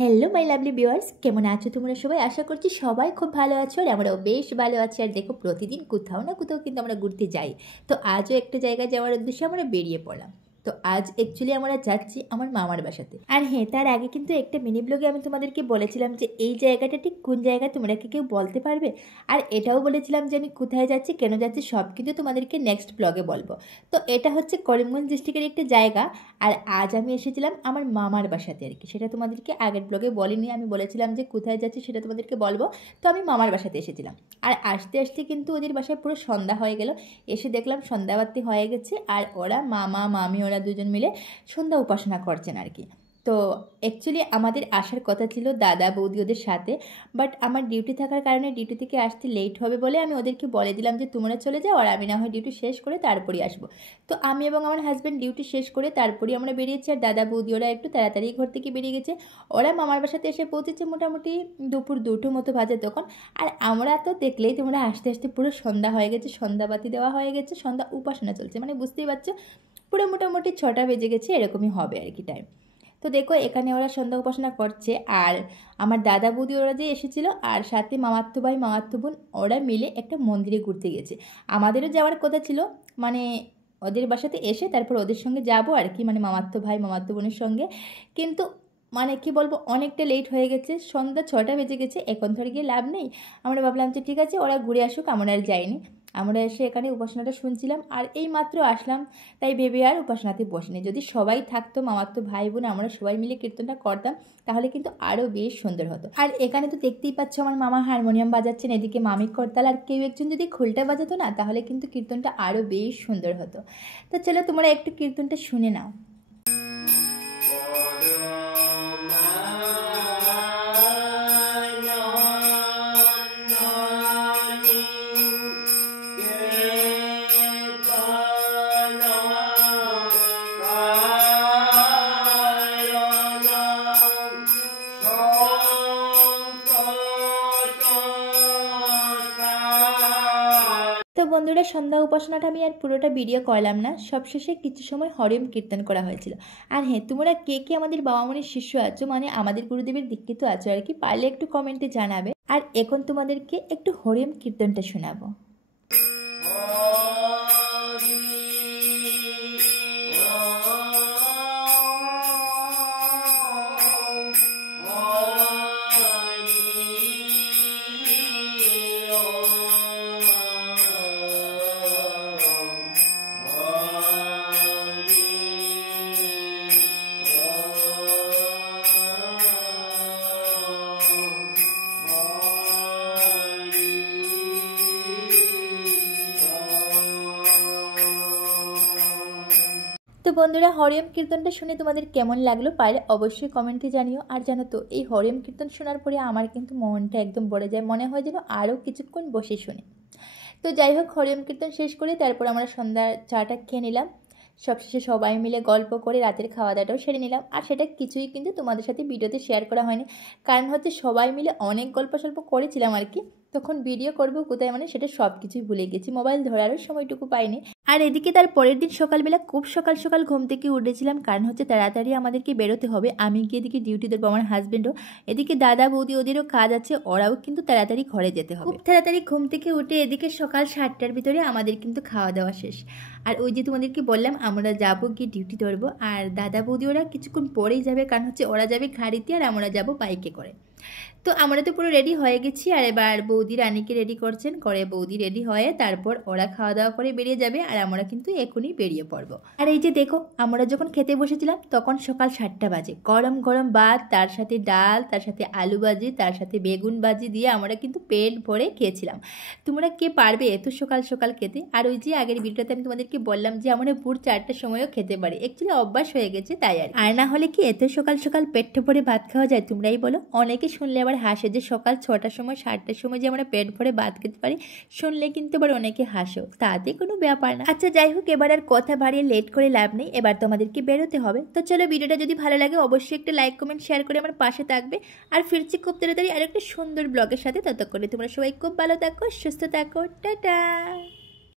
Hello my lovely viewers, কেমন আছো তোমরা সবাই? আশা করছি সবাই খুব ভালো আছো আর আমরাও বেশ ভালো আছি। আর দেখো, প্রতিদিন কোথাও না কোথাও কিন্তু আমরা ঘুরতে যাই। তো আজও একটা জায়গায় যাওয়ার উদ্দেশ্যে আমরা বেরিয়ে পড়লাম। তো আজ অ্যাকচুয়ালি আমরা যাচ্ছি আমার মামার বাসাতে। আর হ্যাঁ, তার আগে কিন্তু একটা মিনি ব্লগে আমি তোমাদেরকে বলেছিলাম যে এই জায়গাটা ঠিক কোন জায়গা তোমরা কি কেউ বলতে পারবে। আর এটাও বলেছিলাম যে আমি কোথায় যাচ্ছি, কেন যাচ্ছি, সব কিন্তু তোমাদেরকে নেক্সট ব্লগে বলবো। তো এটা হচ্ছে করিমগঞ্জ ডিস্ট্রিক্টের একটা জায়গা। আর আজ আমি এসেছিলাম আমার মামার বাসাতে আর কি। সেটা তোমাদেরকে আগের ব্লগে বলিনি, আমি বলেছিলাম যে কোথায় যাচ্ছি সেটা তোমাদেরকে বলবো। তো আমি মামার বাসাতে এসেছিলাম। আর আসতে আসতে কিন্তু ওদের বাসায় পুরো সন্ধ্যা হয়ে গেল। এসে দেখলাম সন্ধ্যাবাতি হয়ে গেছে আর ওরা মামা মামি ওরা দুজন মিলে সন্ধ্যা উপাসনা করছেন আর কি। তো অ্যাকচুয়ালি আমাদের আসার কথা ছিল দাদা বৌদি ওদের সাথে, বাট আমার ডিউটি থাকার কারণে ডিউটি থেকে আসতে লেট হবে বলে আমি ওদেরকে বলে দিলাম যে তোমরা চলে যাও আর আমি না হয় ডিউটি শেষ করে তারপরই আসবো। তো আমি এবং আমার হাজব্যান্ড ডিউটি শেষ করে তারপরই আমরা বেরিয়েছি। আর দাদা বৌদি ওরা একটু তাড়াতাড়ি ঘর থেকে বেরিয়ে গেছে। ওরা মামার বাসাতে এসে পৌঁছেছে মোটামুটি দুপুর 2টো মতো বাজে তখন। আর আমরা তো দেখলেই তোমরা আসতে আসতে পুরো সন্ধ্যা হয়ে গেছে, সন্ধ্যাবাতি দেওয়া হয়ে গেছে, সন্ধ্যা উপাসনা চলছে, মানে বুঝতেই পারছো পুরো মোটামুটি 6টা বেজে গেছে, এরকমই হবে আর কি টাইম। তো দেখো এখানে ওরা সন্ধ্যা উপাসনা করছে। আর আমার দাদা বৌদি ওরা যে এসেছিল আর সাথে মামাতো ভাই মামাতো বোন ওরা মিলে একটা মন্দিরে ঘুরতে গেছে। আমাদেরও যাওয়ার কথা ছিল, মানে ওদের বাসাতে এসে তারপর ওদের সঙ্গে যাবো আর কি, মানে মামাতো ভাই মামাতো বোনের সঙ্গে। কিন্তু মানে কি বলবো, অনেকটা লেট হয়ে গেছে, সন্ধ্যা 6টা বেজে গেছে, এখন ধরে গিয়ে লাভ নেই। আমরা ভাবলাম যে ঠিক আছে ওরা ঘুরে আসুক, আমরা আর যাইনি। আমরা এসে এখানে উপাসনাটা শুনছিলাম আর এই মাত্র আসলাম, তাই ভেবে আর উপাসনাতে বসিনি। যদি সবাই থাকতো, মামাতো ভাই বোন আমরা সবাই মিলে কীর্তনটা করতাম তাহলে কিন্তু আরও বেশ সুন্দর হতো। আর এখানে তো দেখতেই পাচ্ছ আমার মামা হারমোনিয়াম বাজাচ্ছেন, এদিকে মামি করতাল, আর কেউ একজন যদি খোলটা বাজাতো না তাহলে কিন্তু কীর্তনটা আরও বেশ সুন্দর হতো। তো চলো তোমরা একটু কীর্তনটা শুনে নাও। তো বন্ধুরা, সন্ধ্যা উপাসনাটা আমি আর পুরোটা ভিডিও করলাম না, সবশেষে কিছু সময় হরিম কীর্তন করা হয়েছিল। আর হ্যাঁ, তোমরা কে কে আমাদের বাবা মনির শিষ্য আছো, মানে আমাদের গুরুদেবের দীক্ষিত আছো আর কি, পারলে একটু কমেন্টে জানাবে। আর এখন তোমাদেরকে একটু হরিম কীর্তনটা শোনাবো। তো বন্ধুরা, হরিম কীর্তনটা শুনে তোমাদের কেমন লাগলো পারলে অবশ্যই কমেন্টে জানিও। আর জানো তো, এই হরিম কীর্তন শোনার পরে আমার কিন্তু মনটা একদম ভরে যায়, মনে হয় যেন আরও কিছুক্ষণ বসে শুনি। তো যাই হোক, হরিম কীর্তন শেষ করে তারপর আমরা সন্ধ্যার চাটা খেয়ে নিলাম। সবশেষে সবাই মিলে গল্প করে রাতের খাওয়া দাওয়াটাও সেরে নিলাম। আর সেটা কিছুই কিন্তু তোমাদের সাথে ভিডিওতে শেয়ার করা হয়নি, কারণ হচ্ছে সবাই মিলে অনেক গল্প সল্প করেছিলাম আর কি। তখন ভিডিও করবো কোথায়, মানে সেটা সব কিছুই ভুলে গেছি, মোবাইল ধরারও সময়টুকু পাইনি। আর এদিকে তার পরের দিন সকালবেলা খুব সকাল সকাল ঘুম থেকে উঠেছিলাম, কারণ হচ্ছে তাড়াতাড়ি আমাদেরকে বেরোতে হবে। আমি গিয়ে এদিকে ডিউটি দেবো, আমার হাজব্যান্ডও এদিকে, দাদা বৌদি ওদেরও কাজ আছে, ওরাও কিন্তু তাড়াতাড়ি ঘরে যেতে হবে। খুব তাড়াতাড়ি ঘুম থেকে উঠে এদিকে সকাল 7টার ভিতরে আমাদের কিন্তু খাওয়া দাওয়া শেষ। আর ওই যে তোমাদেরকে বললাম আমরা যাবো গিয়ে ডিউটি ধরবো, আর দাদা বৌদি ওরা কিছুক্ষণ পরেই যাবে, কারণ হচ্ছে ওরা যাবে গাড়িতে আর আমরা যাব বাইকে করে। তো আমরা তো পুরো রেডি হয়ে গেছি, আর এবার বৌদি রানীকে রেডি করছেন, করে বৌদি রেডি হয়ে তারপর ওরা খাওয়া দাওয়া করে বেরিয়ে যাবে আর আমরা কিন্তু এখনই বেরিয়ে পড়বো। আর এই যে দেখো, আমরা যখন খেতে বসেছিলাম তখন সকাল 7টা বাজে, গরম গরম ভাত, তার সাথে ডাল, তার সাথে আলু ভাজি, তার সাথে বেগুন ভাজি দিয়ে আমরা কিন্তু পেট ভরে খেয়েছিলাম। তোমরা কে পারবে এত সকাল সকাল খেতে? আর ওই যে আগের ভিডিওতে আমি তোমাদেরকে বললাম যে আমরা ভোর 4টার সময়ও খেতে পারি, অ্যাকচুয়ালি অভ্যাস হয়ে গেছে তাই। আর না হলে কি এত সকাল সকাল পেট ভরে ভাত খাওয়া যায়? তোমরাই বলো। অনেকে শুনলে আবার হাসে যে সকাল 6টার সময় 7টার সময় যে আমরা পেট ভরে ভাত খেতে পারি, শুনলে কিন্তু আবার অনেকে হাসো, তাতে কোনো ব্যাপার না। আচ্ছা যাই হোক, এবার আর কথা বাড়িয়ে লেট করে লাভ নেই, এবার তো আমাদেরকে বেরোতে হবে। তো চলো, ভিডিওটা যদি ভালো লাগে অবশ্যই একটা লাইক কমেন্ট শেয়ার করে আমার পাশে থাকবে। আর ফিরছি খুব তাড়াতাড়ি আর একটা সুন্দর ব্লগের সাথে, ততক্ষণে তোমরা সবাই খুব ভালো থাকো, সুস্থ থাকো, টাটা।